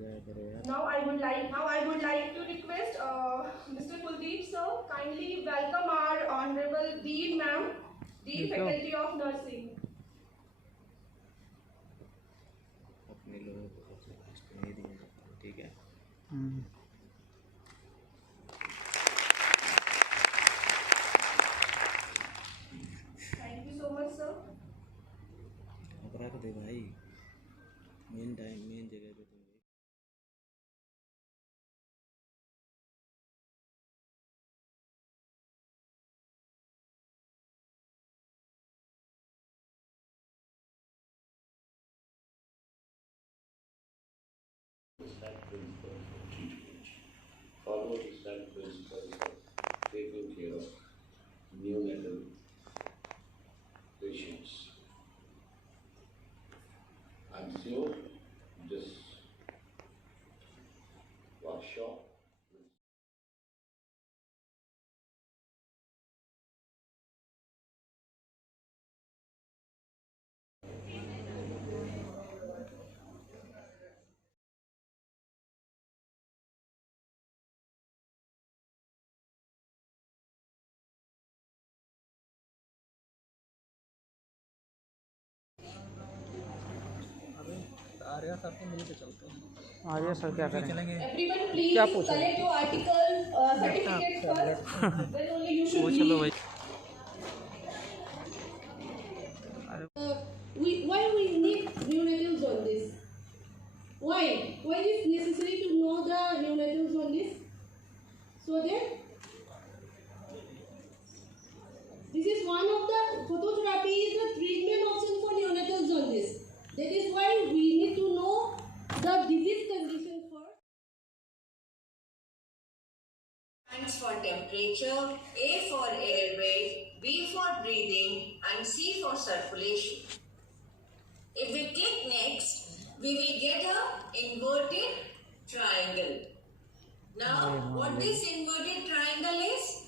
Now I would like to request Mr. Kuldeep sir, kindly welcome our honorable Dean ma'am, Dean Faculty of Nursing. अपने लोगों को सबसे first नहीं दिया, ठीक है? Thank you so much sir. अब रख दे भाई, मेन जगह पे तुम follow the standard principles of taking care of neonatal patients. I'm sure this workshop Arya sir को मिलके चलते हैं। आर्या सर क्या करें? Everyone please क्या पूछा? collect your article certificates first. Then only you should पूछ लो leave. भाई। Why we need neonatals on this? Why is it necessary to know the neonatals on this? So that this is one of the phototherapy is the treatment option for neonatals on this. That is why we need to know the disease condition first. Stands for temperature, A for airway, B for breathing, and C for circulation. If we click next, we will get a inverted triangle. Now, what this inverted triangle is?